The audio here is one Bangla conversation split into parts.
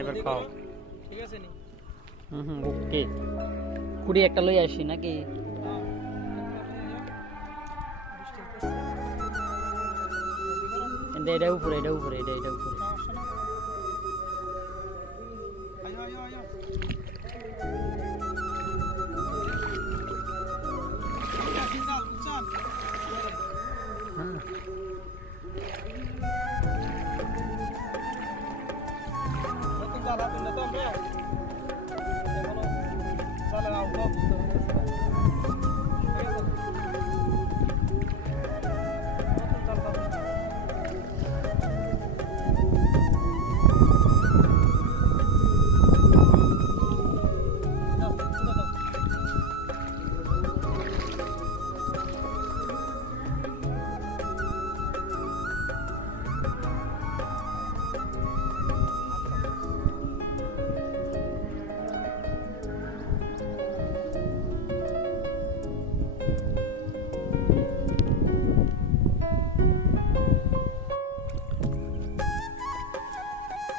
এবার খাও। ঠিক আছে নি? ওকে। কুড়ি একটা লই আসি নাকি? হ্যাঁ। এটা উপরে, এটা উপরে, এটা উপরে। সমস্যা নাই। আয়ো আয়ো আয়ো। ঠিক আছে যাও বুঝছেন? হ্যাঁ। নতুন জাল হাতুন না তো আমরা এখনো জালের আবহাওয়া বুঝতে পারতেছি না। ঠিক আছে? নতুন জাল হাতুন। দাও, তুলে দাও।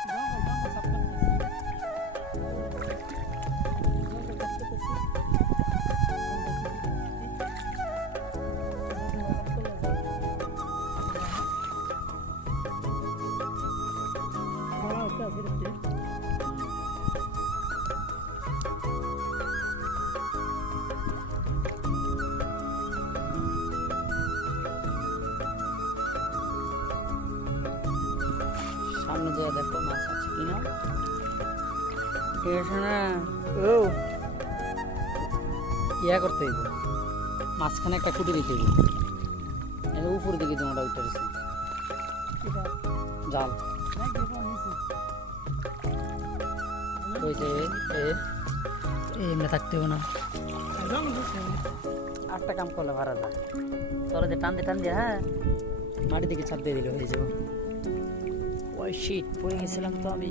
জঙ্গল জঙ্গল সাফ করতেছি। জঙ্গল সাফ করতেছি। বড় একটা আছে দেখতে। সামনে যেয়ে দেখো মাছ আছে কিনা। ঠিক আছে না? ও ইয়া করতে হইব, মাঝখানে একটা খুঁটি দিতে হইব। এটা উপর দিকে তোমরা উঠেছে কিটা? জাল নাই দেখো নিচে। ওই যে এমনি থাকতে হবে না। জঙ্গল দিছে। আটটা কাম করলে ভাড়া যায়। চলো যে টান দিয়ে হ্যাঁ মাটির দিকে ছাপ দিয়ে দিল হয়ে যাবো। ওই শিট পড়ে গেছিলাম তো আমি।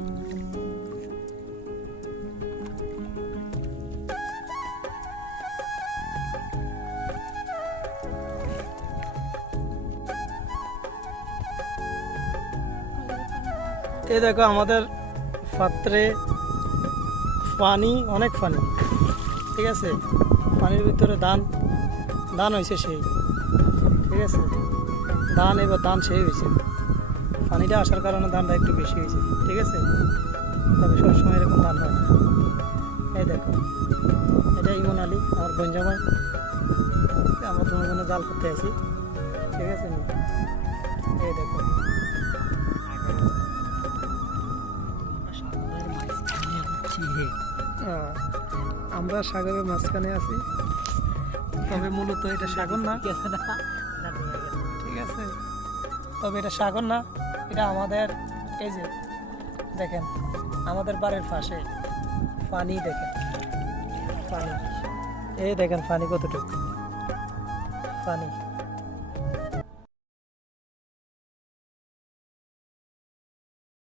এই দেখো আমাদের পাত্রে পানি, অনেক পানি। ঠিক আছে? পানির ভিতরে ধান হয়েছে সেই। ঠিক আছে? এবার ধান সেই হয়েছে। পানিটা আসার কারণে ধানটা একটু বেশি হয়েছে। ঠিক আছে? তবে সবসময় এরকম ধান হয় না। এই দেখো, এটা ইমন আলী আমার বঞ্জামাই। আমরা তোমার জন্য জাল করতে আছি। ঠিক আছে? এই দেখো, আমরা সাগরের মাঝখানে আছি। তবে মূলত এটা সাগর না। ঠিক আছে? তবে এটা সাগর না, এটা আমাদের এই যে দেখেন আমাদের বাড়ির পাশে পানি। দেখেন পানি, এই দেখেন পানি কতটুকু পানি।